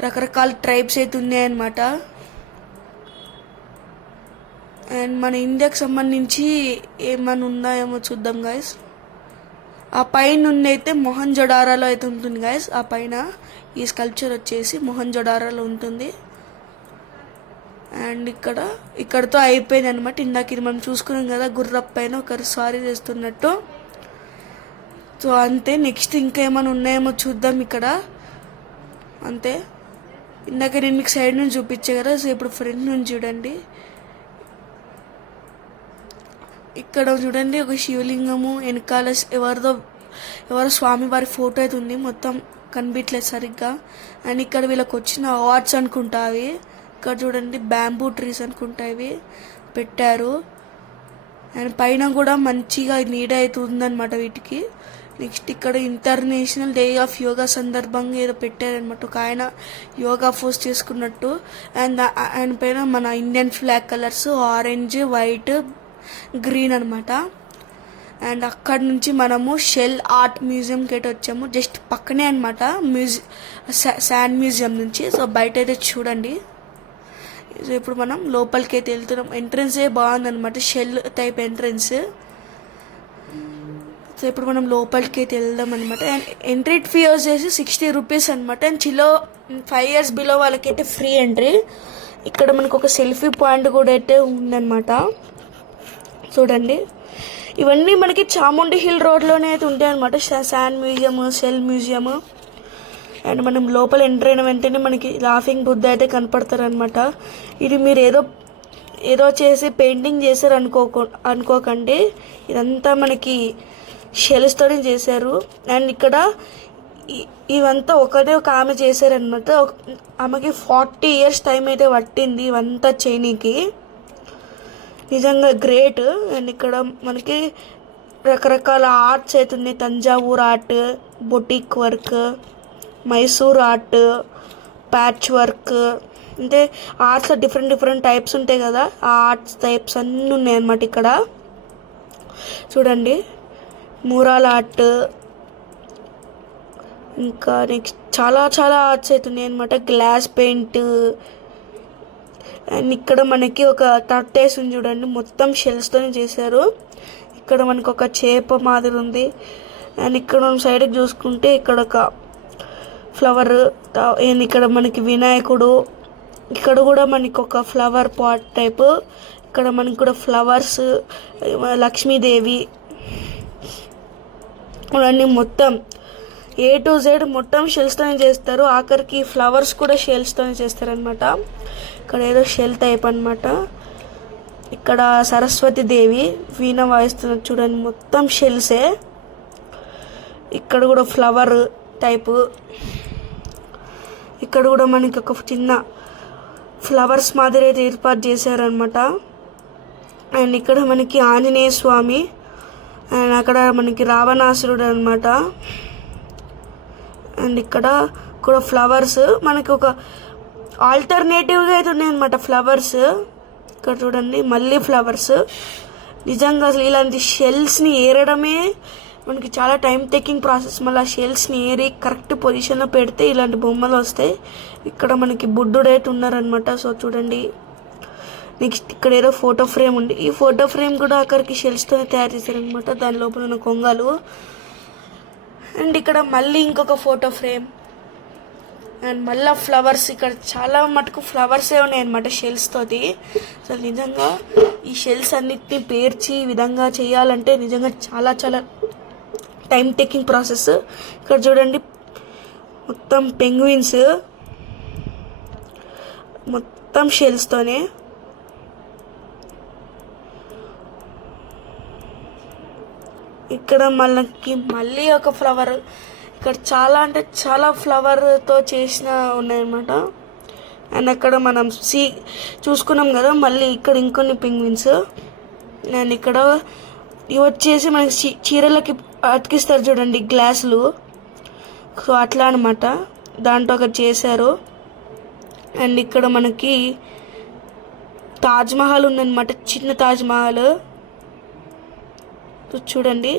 రకరకాల ట్రైబ్స్ అయితే ఉన్నాయన్నమాట. అండ్ మన ఇండియాకి సంబంధించి ఏమైనా ఉన్నాయేమో చూద్దాం గైస్. ఆ పైన అయితే మొహంజొడారోలో అయితే ఉంటుంది గైస్. ఆ పైన ఈ స్కల్ప్చర్ వచ్చేసి మొహంజొడారోలో ఉంటుంది. అండ్ ఇక్కడతో అయిపోయింది అనమాట. ఇందాక ఇది మనం చూసుకున్నాం కదా, గుర్రపు పైన ఒకరు స్వారీ చేస్తున్నట్టు. సో అంతే. నెక్స్ట్ ఇంకా ఏమైనా ఉన్నాయేమో చూద్దాం ఇక్కడ. అంతే. ఇందాక నేను మీకు సైడ్ నుంచి చూపించే కదా, సో ఇప్పుడు ఫ్రంట్ నుంచి చూడండి. ఇక్కడ చూడండి ఒక శివలింగము, వెనకాల ఎవరో స్వామివారి ఫోటో అయితే ఉంది, మొత్తం కనిపించలేదు సరిగ్గా. అండ్ ఇక్కడ వీళ్ళకి వచ్చిన అవార్డ్స్ అనుకుంటా అవి. ఇక్కడ చూడండి బ్యాంబూ ట్రీస్ అనుకుంటా ఇవి పెట్టారు. అండ్ పైన కూడా మంచిగా నీడ అయితే ఉందన్నమాట వీటికి. నెక్స్ట్ ఇక్కడ ఇంటర్నేషనల్ డే ఆఫ్ యోగా సందర్భంగా ఏదో పెట్టారనమాట, ఒక ఆయన యోగా పోజ్ చేసుకున్నట్టు. అండ్ ఆయన పైన మన Indian flag colours orange, white, green అనమాట. అండ్ అక్కడ నుంచి మనము షెల్ ఆర్ట్ మ్యూజియంకి అయితే వచ్చాము, జస్ట్ పక్కనే అనమాట శాండ్ మ్యూజియం నుంచి. సో బయట అయితే చూడండి. సో ఇప్పుడు మనం లోపలికి అయితే వెళ్తున్నాం. ఎంట్రన్సే బాగుందనమాట, షెల్ టైప్ ఎంట్రన్స్. సో ఇప్పుడు మనం లోపలికి అయితే వెళ్దాం అనమాట. అండ్ ఎంట్రీ ఫీ వచ్చేసి 60 రూపీస్ అనమాట. అండ్ 5 years బిలో వాళ్ళకైతే ఫ్రీ ఎంట్రీ. ఇక్కడ మనకు ఒక సెల్ఫీ పాయింట్ కూడా అయితే ఉందన్నమాట. చూడండి, ఇవన్నీ మనకి చాముండి హిల్ రోడ్లోనే అయితే ఉంటాయి అనమాట. Sand museum, shell museum. And మనం లోపల ఎంటర్ అయిన వెంటనే మనకి లాఫింగ్ బుద్ధ అయితే కనపడతారు అనమాట. ఇది మీరు ఏదో చేసి పెయింటింగ్ చేశారు అనుకోకండి. ఇదంతా మనకి షెల్స్తోనే చేశారు. అండ్ ఇక్కడ ఇవంతా ఒక ఆమె చేశారనమాట. ఆమెకి 40 years టైం అయితే పట్టింది ఇవంతా చేయనీకి. నిజంగా గ్రేట్. అండ్ ఇక్కడ మనకి రకరకాల ఆర్ట్స్ అయితే ఉన్నాయి. Thanjavur art, boutique work, Mysore art, patch work, అంటే ఆర్ట్స్ డిఫరెంట్ టైప్స్ ఉంటాయి కదా, ఆ ఆర్ట్స్ టైప్స్ అన్నీ ఉన్నాయి అన్నమాట ఇక్కడ. చూడండి, మూరాల్ ఆర్ట్, ఇంకా నెక్స్ట్ చాలా ఆర్ట్స్ అయితే ఉన్నాయి అనమాట. Glass paint. అండ్ ఇక్కడ మనకి ఒక టర్టేస్ ఉంది చూడండి, మొత్తం షెల్స్తోనే చేశారు. ఇక్కడ మనకు ఒక చేప మాదిరి ఉంది. అండ్ ఇక్కడ మనం సైడ్కి చూసుకుంటే ఇక్కడ ఒక ఫ్లవర్. అండ్ ఇక్కడ మనకి వినాయకుడు, ఇక్కడ కూడా మనకి ఒక ఫ్లవర్ పాట్ టైప్. ఇక్కడ మనకి కూడా ఫ్లవర్స్, లక్ష్మీదేవి, అవన్నీ మొత్తం A to Z మొత్తం షెల్స్తోనే చేస్తారు. ఆఖరికి ఫ్లవర్స్ కూడా షెల్స్తోనే చేస్తారనమాట. ఇక్కడ ఏదో షెల్ టైప్ అనమాట. ఇక్కడ సరస్వతి దేవి వీణ వాయిస్తున్నారు చూడండి, మొత్తం షెల్సే. ఇక్కడ కూడా ఫ్లవర్ టైపు. ఇక్కడ కూడా మనకి ఒక చిన్న ఫ్లవర్స్ మాదిరి అయితే ఏర్పాటు చేశారనమాట. అండ్ ఇక్కడ మనకి ఆంజనేయ స్వామి, అండ్ అక్కడ మనకి రావణాసురుడు అనమాట. అండ్ ఇక్కడ కూడా ఫ్లవర్స్ మనకి ఒక ఆల్టర్నేటివ్గా అయితే ఉన్నాయన్నమాట ఫ్లవర్స్. ఇక్కడ చూడండి మళ్ళీ ఫ్లవర్స్. నిజంగా అసలు ఇలాంటి షెల్స్ని ఏరడమే మనకి చాలా టైం టేకింగ్ ప్రాసెస్. మళ్ళీ ఆ షెల్స్ని ఏరి కరెక్ట్ పొజిషన్లో పెడితే ఇలాంటి బొమ్మలు వస్తాయి. ఇక్కడ మనకి బుద్ధుడు అయితే ఉన్నారనమాట. సో చూడండి, నెక్స్ట్ ఇక్కడ ఏదో ఫోటో ఫ్రేమ్ ఉంది. ఈ ఫోటో ఫ్రేమ్ కూడా అక్కడికి షెల్స్తోనే తయారు చేశారనమాట, దాని లోపల ఉన్న కొంగలు. అండ్ ఇక్కడ మళ్ళీ ఇంకొక ఫోటో ఫ్రేమ్. అండ్ మళ్ళీ ఫ్లవర్స్. ఇక్కడ చాలా మటుకు ఫ్లవర్సే ఉన్నాయి అనమాట షెల్స్ తోటి. అసలు నిజంగా ఈ షెల్స్ అన్నిటిని పేర్చి ఈ విధంగా చేయాలంటే నిజంగా చాలా టైం టేకింగ్ ప్రాసెస్. ఇక్కడ చూడండి మొత్తం పెంగ్విన్స్, మొత్తం షెల్స్తోనే. ఇక్కడ మళ్ళీ ఒక ఫ్లవర్. ఇక్కడ చాలా ఫ్లవర్తో చేసిన ఉన్నాయన్నమాట. అండ్ అక్కడ మనం చూసుకున్నాం కదా, మళ్ళీ ఇక్కడ ఇంకొన్ని పెంగ్విన్స్. అండ్ ఇక్కడ ఇవి వచ్చేసి మనకి చీరలకి అతికిస్తారు చూడండి గ్లాసులు. సో అట్లా అనమాట, దాంట్లో ఒకటి చేశారు. అండ్ ఇక్కడ మనకి తాజ్మహల్ ఉందన్నమాట, చిన్న తాజ్మహల్ చూడండి.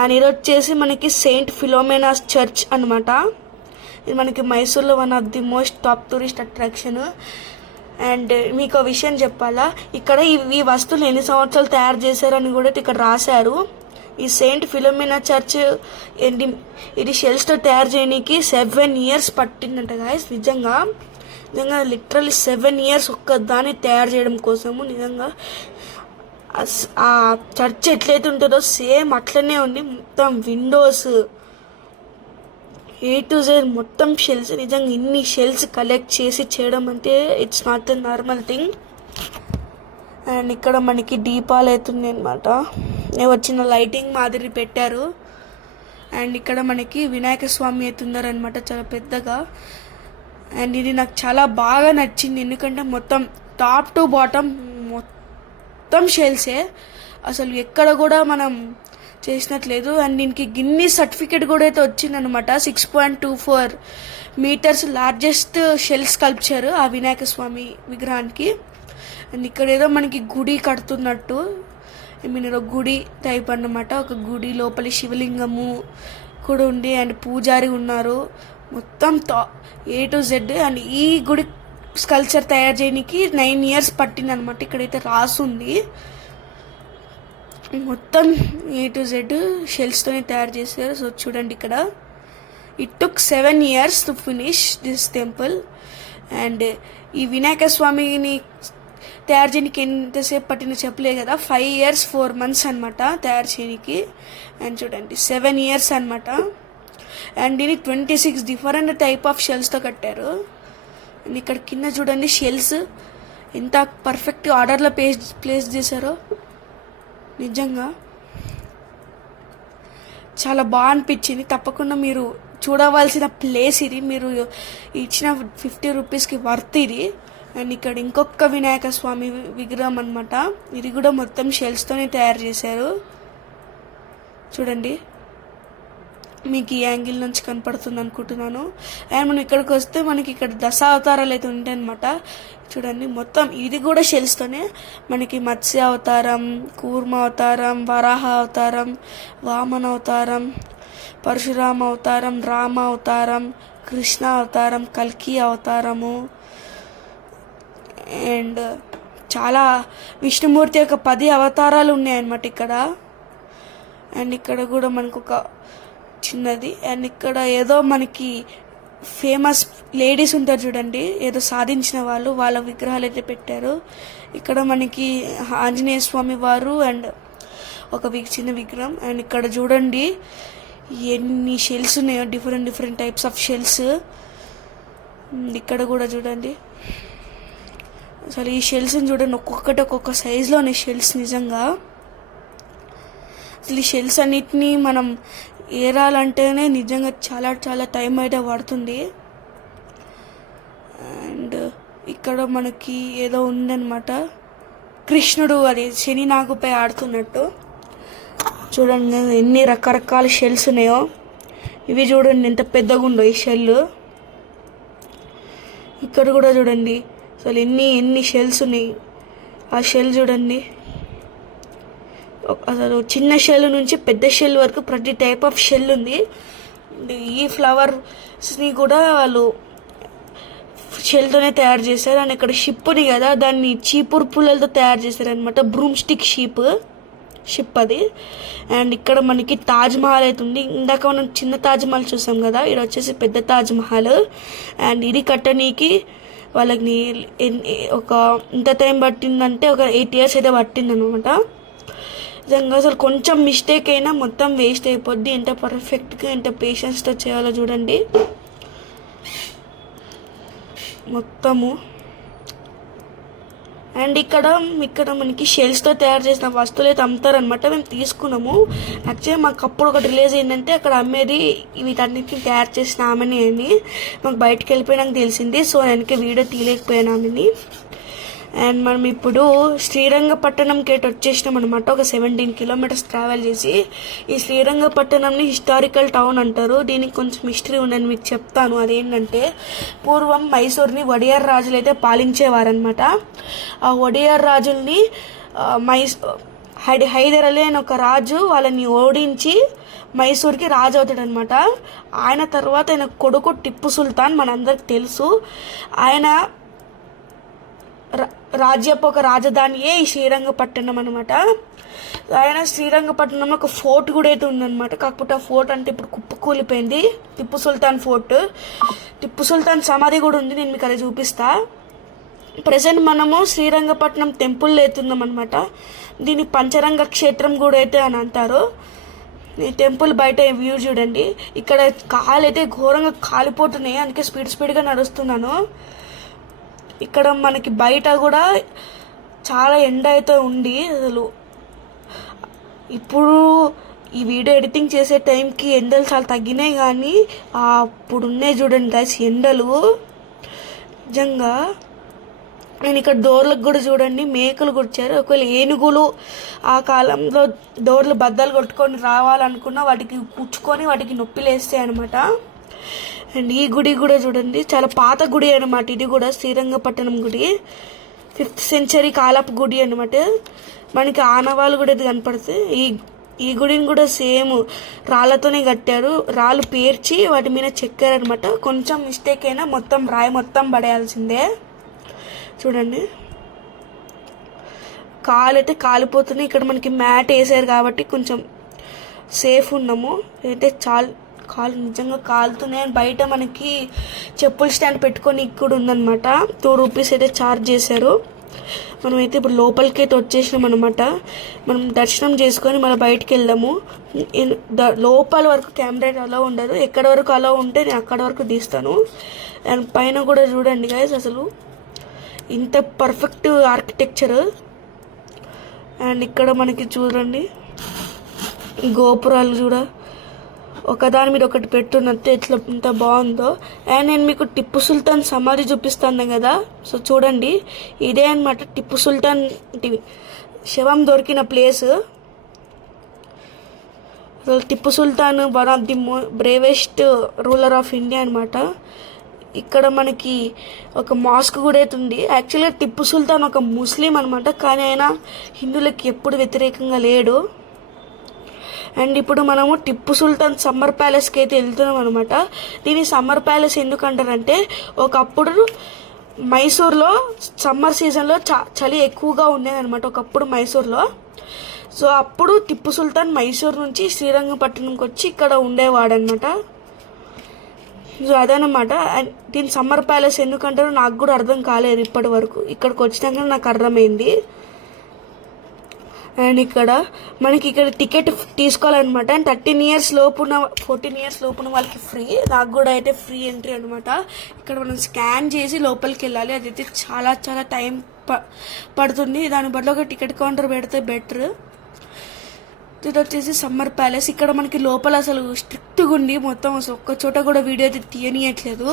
అండ్ ఇది వచ్చేసి మనకి సెయింట్ ఫిలోమెనాస్ చర్చ్ అనమాట. ఇది మనకి మైసూర్లో one of the most top tourist attraction. And మీకు ఒక విషయం చెప్పాలా, ఇక్కడ ఈ వస్తువులు ఎన్ని సంవత్సరాలు తయారు చేశారని కూడా ఇక్కడ రాశారు. ఈ సెయింట్ ఫిలోమినా చర్చ్ ఇది షెల్స్తో తయారు చేయడానికి 7 years పట్టిందంట గాయస్. నిజంగా లిటరల్లీ 7 years ఒక్క దాన్ని తయారు చేయడం కోసము. నిజంగా ఆ చర్చ్ ఎట్లయితే ఉంటుందో సేమ్ అట్లనే ఉంది. మొత్తం విండోస్ A to Z మొత్తం షెల్స్. నిజంగా ఇన్ని షెల్స్ కలెక్ట్ చేసి చేయడం అంటే it's not a normal thing. And ఇక్కడ మనకి దీపాలు అవుతుంది అనమాట, వచ్చిన లైటింగ్ మాదిరి పెట్టారు. అండ్ ఇక్కడ మనకి వినాయక స్వామి అవుతున్నారనమాట చాలా పెద్దగా. అండ్ ఇది నాకు చాలా బాగా నచ్చింది, ఎందుకంటే మొత్తం టాప్ టు బాటమ్ మొత్తం షెల్సే, అసలు ఎక్కడ కూడా మనం చేసినట్లేదు. అండ్ దీనికి గిన్నీ సర్టిఫికేట్ కూడా అయితే వచ్చిందనమాట. 6.24 meters లార్జెస్ట్ షెల్ స్కల్ప్చర్ ఆ వినాయక స్వామి విగ్రహానికి. అండ్ ఇక్కడ ఏదో మనకి గుడి కడుతున్నట్టు, గుడి టైప్ అన్నమాట. ఒక గుడి లోపలి శివలింగము కూడా ఉంది అండ్ పూజారి ఉన్నారు. మొత్తం A to Z. అండ్ ఈ గుడి స్కల్ప్చర్ తయారు చేయడానికి 9 years పట్టింది అనమాట. ఇక్కడైతే రాసుంది. మొత్తం A to Z షెల్స్తోనే తయారు చేశారు. సో చూడండి ఇక్కడ it took 7 years to finish this temple. And ఈ వినాయక స్వామిని తయారు చేయడానికి ఎంతసేపు పట్టిందో చెప్పలేదు కదా, 5 years 4 months అనమాట తయారు చేయడానికి. అండ్ చూడండి 7 years అనమాట. అండ్ దీన్ని 26 different టైప్ ఆఫ్ షెల్స్తో కట్టారు. అండ్ ఇక్కడ కింద చూడండి షెల్స్ ఎంత పర్ఫెక్ట్ ఆర్డర్లో ప్లేస్ చేశారో. నిజంగా చాలా బాగా అనిపించింది. తప్పకుండా మీరు చూడవలసిన ప్లేస్ ఇది. మీరు ఇచ్చిన 50 rupeesకి వర్త్ ఇది. అండ్ ఇక్కడ ఇంకొక వినాయక స్వామి విగ్రహం అనమాట. ఇది కూడా మొత్తం షెల్స్తోనే తయారు చేశారు. చూడండి, మీకు ఈ యాంగిల్ నుంచి కనపడుతుంది అనుకుంటున్నాను. అండ్ మనం ఇక్కడికి వస్తే మనకి ఇక్కడ దశావతారాలు అయితే ఉంటాయి అనమాట. చూడండి మొత్తం ఇది కూడా షెల్స్తోనే. మనకి మత్స్య అవతారం, కూర్మ అవతారం, వరాహ అవతారం, వామన అవతారం, పరశురామ అవతారం, రామ అవతారం, కృష్ణ అవతారం, కల్కి అవతారము, అండ్ చాలా విష్ణుమూర్తి యొక్క 10 అవతారాలు ఉన్నాయన్నమాట ఇక్కడ. అండ్ ఇక్కడ కూడా మనకు ఒక చిన్నది. అండ్ ఇక్కడ ఏదో మనకి ఫేమస్ లేడీస్ ఉంటారు చూడండి, ఏదో సాధించిన వాళ్ళ విగ్రహాలు అయితే పెట్టారు. ఇక్కడ మనకి ఆంజనేయ స్వామి వారు అండ్ ఒక చిన్న విగ్రహం. అండ్ ఇక్కడ చూడండి ఎన్ని షెల్స్ ఉన్నాయో, డిఫరెంట్ టైప్స్ ఆఫ్ షెల్స్. ఇక్కడ కూడా చూడండి, అసలు ఈ షెల్స్ని చూడండి, ఒక్కొక్కటి ఒక్కొక్క సైజులో ఉన్నాయి షెల్స్. నిజంగా అసలు ఈ షెల్స్ అన్నిటినీ మనం ఏరాలంటేనే నిజంగా చాలా చాలా టైం అయితే పడుతుంది. అండ్ ఇక్కడ మనకి ఏదో ఉందన్నమాట, కృష్ణుడు అది శని నాగుపై ఆడుతున్నట్టు. చూడండి ఎన్ని రకరకాల షెల్స్ ఉన్నాయో. ఇవి చూడండి ఎంత పెద్దగా ఉందో ఈ షెల్. ఇక్కడ కూడా చూడండి అసలు ఎన్ని షెల్స్ ఉన్నాయి. ఆ షెల్ చూడండి, అసలు చిన్న షెల్ నుంచి పెద్ద షెల్ వరకు ప్రతి టైప్ ఆఫ్ షెల్ ఉంది. ఈ ఫ్లవర్స్ని కూడా వాళ్ళు షెల్తోనే తయారు చేశారు. అండ్ ఇక్కడ షిప్ ఉంది కదా, దాన్ని చీపురు పుల్లలతో తయారు చేశారు అనమాట. బ్రూమ్ స్టిక్ షిప్ అది. అండ్ ఇక్కడ మనకి తాజ్మహల్ అవుతుంది. ఇందాక మనం చిన్న తాజ్మహల్ చూసాం కదా, ఇది వచ్చేసి పెద్ద తాజ్మహల్. అండ్ ఇది కట్టనీకి వాళ్ళకి ఒక ఇంత టైం పట్టిందంటే ఒక 8 years అయితే పట్టింది అనమాట. నిజంగా అసలు కొంచెం మిస్టేక్ అయినా మొత్తం వేస్ట్ అయిపోద్ది. ఎంత పర్ఫెక్ట్గా ఎంత పేషెన్స్తో చేయాలో చూడండి మొత్తము. అండ్ ఇక్కడ మనకి షెల్స్తో తయారు చేసిన వస్తువులు అయితే అమ్ముతారనమాట. మేము తీసుకున్నాము. యాక్చువల్లీ మాకు అప్పుడు ఒకటి రిలీజ్ అయిందంటే అక్కడ అమ్మేది వీటన్నిటిని తయారు చేసిన ఆమెని అని మాకు బయటకు వెళ్ళిపోయినాక తెలిసింది. సో వెనక వీడియో తీయలేకపోయాను ఆమెని. అండ్ మనం ఇప్పుడు శ్రీరంగపట్టణం గేట్ వచ్చేసినాం అనమాట. ఒక 17 కిలోమీటర్స్ ట్రావెల్ చేసి. ఈ శ్రీరంగపట్టణంని హిస్టారికల్ టౌన్ అంటారు. దీనికి కొంచెం హిస్టరీ ఉందని మీకు చెప్తాను. అదేంటంటే పూర్వం మైసూర్ని వడియార్ రాజులు అయితే పాలించేవారనమాట. ఆ వడియార్ రాజుల్ని హైదర్ అలీ అని ఒక రాజు వాళ్ళని ఓడించి మైసూర్కి రాజు అవుతాడు అనమాట. ఆయన తర్వాత ఆయన కొడుకు టిప్పు సుల్తాన్ మనందరికి తెలుసు. ఆయన రాజ్యపు ఒక రాజధానియే ఈ శ్రీరంగపట్టణం అనమాట. ఆయన శ్రీరంగపట్టణంలో ఒక ఫోర్ట్ కూడా అయితే ఉందన్నమాట. కాకపోతే ఆ ఫోర్ట్ అంటే ఇప్పుడు కుప్పకూలిపోయింది. టిప్పు సుల్తాన్ ఫోర్ట్. టిప్పు సుల్తాన్ సమాధి కూడా ఉంది, నేను మీకు అది చూపిస్తా. ప్రజెంట్ మనము శ్రీరంగపట్నం టెంపుల్ అవుతున్నాం అనమాట. దీన్ని పంచరంగ క్షేత్రం కూడా అయితే అని అంటారు. ఈ టెంపుల్ బయట వ్యూ చూడండి. ఇక్కడ కాలు అయితే ఘోరంగా కాలిపోతున్నాయి, అందుకే స్పీడ్గా నడుస్తున్నాను. ఇక్కడ మనకి బయట కూడా చాలా ఎండ అయితే ఉంది. అసలు ఇప్పుడు ఈ వీడియో ఎడిటింగ్ చేసే టైంకి ఎండలు చాలా తగ్గినాయి, కానీ అప్పుడున్నాయి చూడండి గైస్ ఎండలు నిజంగా. నేను ఇక్కడ డోర్లకు కూడా చూడండి మేకలు కొట్టారు. ఒకవేళ ఏనుగులు ఆ కాలంలో డోర్లు బద్దలు కొట్టుకొని రావాలనుకున్నా వాటికి పుచ్చుకొని వాటికి నొప్పి లేస్తాయి అనమాట. అండ్ ఈ గుడి కూడా చూడండి, చాలా పాత గుడి అనమాట. ఇది కూడా శ్రీరంగపట్టణం గుడి, 5th సెంచరీ కాలపు గుడి అనమాట. మనకి ఆనవాళ్ళు కూడా ఇది కనపడుతుంది. ఈ గుడిని కూడా సేమ్ రాళ్ళతోనే కట్టారు. రాళ్ళు పేర్చి వాటి మీద చెక్కారనమాట. కొంచెం మిస్టేక్ అయినా మొత్తం రాయి మొత్తం పడేయాల్సిందే. చూడండి కాలు అయితే కాలిపోతున్నాయి. ఇక్కడ మనకి మ్యాట్ వేసారు కాబట్టి కొంచెం సేఫ్ ఉన్నాము. అయితే కాలు నిజంగా కాలుతున్నాయి. బయట మనకి చెప్పుల స్టాండ్ పెట్టుకొని కూడా ఉందన్నమాట. 2 రూపీస్ అయితే ఛార్జ్ చేశారు. మనమైతే ఇప్పుడు లోపలికి అయితే వచ్చేసినాం అనమాట. మనం దర్శనం చేసుకొని మనం బయటికి వెళ్దాము. లోపల వరకు కెమెరా అలా ఉండదు, ఎక్కడి వరకు అలా ఉంటే నేను అక్కడ వరకు తీస్తాను. అండ్ పైన కూడా చూడండి గైస్, అసలు ఇంత పర్ఫెక్ట్ ఆర్కిటెక్చర్. అండ్ ఇక్కడ మనకి చూడండి గోపురాలు కూడా ఒకదాని మీద ఒకటి పెట్టున్నట్టు ఎట్లా ఇంత బాగుందో. అండ్ నేను మీకు టిప్పు సుల్తాన్ సమాధి చూపిస్తాను కదా, సో చూడండి ఇదే అనమాట టిప్పు సుల్తాన్ శవం దొరికిన place. Tipu Sultan one of the bravest ruler of India అనమాట. ఇక్కడ మనకి ఒక మాస్క్ కూడా అయితే ఉంది. యాక్చువల్గా టిప్పు సుల్తాన్ ఒక ముస్లిం అనమాట, కానీ ఆయన హిందువులకి ఎప్పుడు వ్యతిరేకంగా లేడు. అండ్ ఇప్పుడు మనము టిప్పు సుల్తాన్ సమ్మర్ ప్యాలెస్కి అయితే వెళ్తున్నాం అనమాట. దీన్ని సమ్మర్ ప్యాలెస్ ఎందుకు అంటారంటే ఒకప్పుడు మైసూర్లో సమ్మర్ సీజన్లో చలి ఎక్కువగా ఉండేదన్నమాట ఒకప్పుడు మైసూర్లో. సో అప్పుడు టిప్పు సుల్తాన్ మైసూర్ నుంచి శ్రీరంగపట్టణంకి వచ్చి ఇక్కడ ఉండేవాడనమాట. సో అదనమాట. అండ్ దీని సమ్మర్ ప్యాలెస్ ఎందుకంటారో నాకు కూడా అర్థం కాలేదు ఇప్పటి వరకు. ఇక్కడికి వచ్చినాక నాకు అర్థమైంది. అండ్ ఇక్కడ మనకి ఇక్కడ టికెట్ తీసుకోవాలన్నమాట. అండ్ 13 years లోపున 14 years లోపున వాళ్ళకి ఫ్రీ, నాకు కూడా అయితే ఫ్రీ ఎంట్రీ అనమాట. ఇక్కడ మనం స్కాన్ చేసి లోపలికి వెళ్ళాలి. అదైతే చాలా చాలా టైం పడుతుంది. దాని బదులు ఒక టికెట్ కౌంటర్ పెడితే బెటర్. ఇది వచ్చేసి సమ్మర్ ప్యాలెస్. ఇక్కడ మనకి లోపల అసలు స్ట్రిక్ట్గా ఉండి మొత్తం అసలు ఒక్క చోట కూడా వీడియో అయితే తీయనియట్లేదు.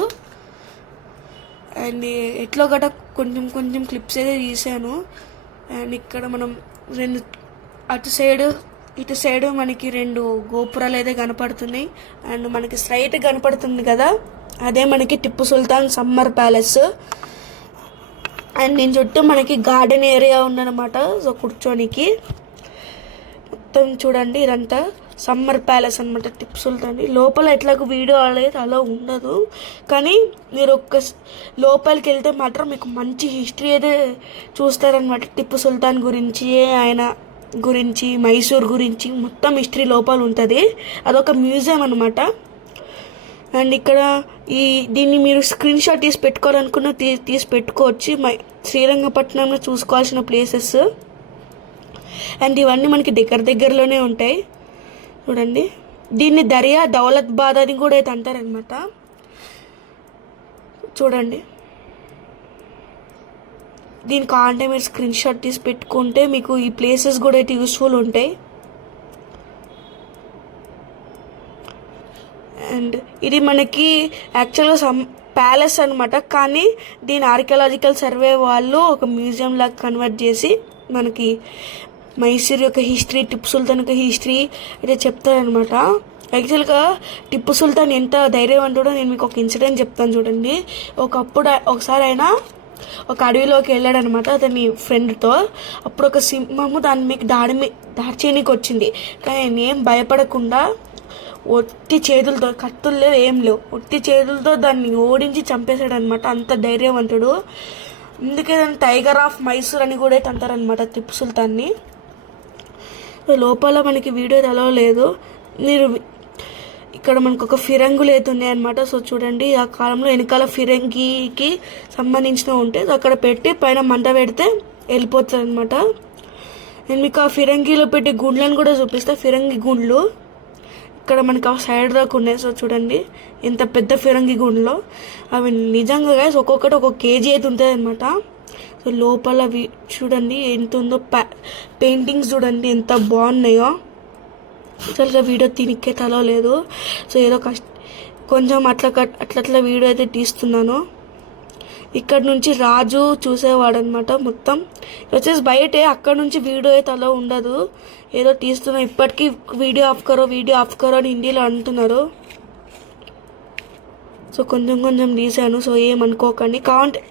అండ్ ఎట్లో గట్ట కొంచెం కొంచెం క్లిప్స్ అయితే తీసాను. అండ్ ఇక్కడ మనం ఇటు సైడ్ మనకి 2 గోపురాలు అయితే కనపడుతున్నాయి. అండ్ మనకి స్ట్రైట్ కనపడుతుంది కదా, అదే మనకి Tipu Sultan summer palace. And దీని చుట్టూ మనకి గార్డెన్ ఏరియా ఉందన్నమాట. సో కూర్చోనికి మొత్తం చూడండి ఇదంతా సమ్మర్ ప్యాలెస్ అనమాట టిప్పు సుల్తాన్. లోపల ఎట్లాగో వీడియో అనేది అలా ఉండదు, కానీ మీరు లోపలికి వెళ్తే మాత్రం మీకు మంచి హిస్టరీ అయితే చూస్తారనమాట. టిప్పు సుల్తాన్ గురించి, ఆయన గురించి, మైసూర్ గురించి మొత్తం హిస్టరీ లోపల ఉంటుంది. అదొక మ్యూజియం అనమాట. అండ్ ఇక్కడ దీన్ని మీరు స్క్రీన్ షాట్ తీసి పెట్టుకోవాలనుకున్న తీసి పెట్టుకోవచ్చు. శ్రీరంగపట్టణంలో చూసుకోవాల్సిన ప్లేసెస్. అండ్ ఇవన్నీ మనకి దగ్గరలోనే ఉంటాయి. చూడండి దీన్ని దరియా దౌలతాబాద్ అని కూడా అయితే అంటారనమాట. చూడండి దీనికి అంటే మీరు స్క్రీన్ షాట్ తీసి పెట్టుకుంటే మీకు ఈ ప్లేసెస్ కూడా అయితే యూస్ఫుల్ ఉంటాయి. అండ్ ఇది మనకి యాక్చువల్గా ప్యాలెస్ అనమాట. కానీ దీని ఆర్కియాలజికల్ సర్వే వాళ్ళు ఒక మ్యూజియం లాగా కన్వర్ట్ చేసి మనకి మైసూర్ యొక్క హిస్టరీ, టిప్పు సుల్తాన్ యొక్క హిస్టరీ అయితే చెప్తారనమాట. యాక్చువల్గా టిప్పు సుల్తాన్ ఎంత ధైర్యవంతుడో నేను మీకు ఒక ఇన్సిడెంట్ చెప్తాను చూడండి. ఒకసారి ఆయన ఒక అడవిలోకి వెళ్ళాడనమాట అతని ఫ్రెండ్తో. అప్పుడు ఒక సింహము దాని మీకు దాడి చేయడానికి వచ్చింది. కానీ ఆయన ఏం భయపడకుండా ఒట్టి చేతులతో, కత్తులు లేవు ఏం లేవు, ఒట్టి చేతులతో దాన్ని ఓడించి చంపేశాడు అనమాట. అంత ధైర్యవంతుడు. అందుకే దాన్ని టైగర్ ఆఫ్ మైసూర్ అని కూడా అంటారనమాట టిప్పు సుల్తాన్ని. లోపల మనకి వీడియో ఎలా లేదు, మీరు ఇక్కడ మనకు ఒక ఫిరంగులు అయితే ఉన్నాయన్నమాట. సో చూడండి, ఆ కాలంలో వెనకాల ఫిరంగికి సంబంధించిన ఉంటే అక్కడ పెట్టి పైన మంట పెడితే వెళ్ళిపోతుంది అనమాట. నేను మీకు ఆ ఫిరంగిలో పెట్టి గుండ్లను కూడా చూపిస్తా. ఫిరంగి గుండ్లు ఇక్కడ మనకి ఆ సైడ్ దాకా ఉన్నాయి. సో చూడండి ఎంత పెద్ద ఫిరంగి గుండ్లో. అవి నిజంగా గైస్ ఒక్కొక్కటి ఒక్కొక్క కేజీ అయితే ఉంటుంది అనమాట. సో లోపల చూడండి ఎంత ఉందో, పెయింటింగ్స్ చూడండి ఎంత బాగున్నాయో. అసలుగా వీడియో తినికే తలో లేదు. సో ఏదో కొంచెం అట్లా వీడియో అయితే తీస్తున్నాను. ఇక్కడ నుంచి రాజు చూసేవాడు అనమాట మొత్తం. వచ్చేసి బయటే, అక్కడ నుంచి వీడియో అయితే అలా ఉండదు. ఏదో తీస్తున్నా, ఇప్పటికీ వీడియో ఆఫ్ కరో అని హిందీలో అంటున్నారు. సో కొంచెం తీసాను. సో ఏమనుకోకండి.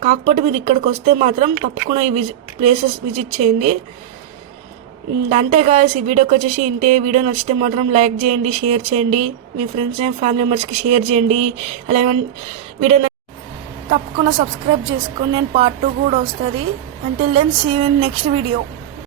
కాకపోతే మీరు ఇక్కడికి వస్తే మాత్రం తప్పకుండా ఈ ప్లేసెస్ విజిట్ చేయండి. అంతేగా ఈ వీడియోకి వచ్చేసి ఇంతే. వీడియో నచ్చితే మాత్రం లైక్ చేయండి, షేర్ చేయండి, మీ ఫ్రెండ్స్ అండ్ ఫ్యామిలీ మెంబర్స్కి షేర్ చేయండి. అలాగే వీడియో తప్పకుండా సబ్స్క్రైబ్ చేసుకోండి. నేను పార్ట్ 2 కూడా వస్తుంది. Until then see you in next video.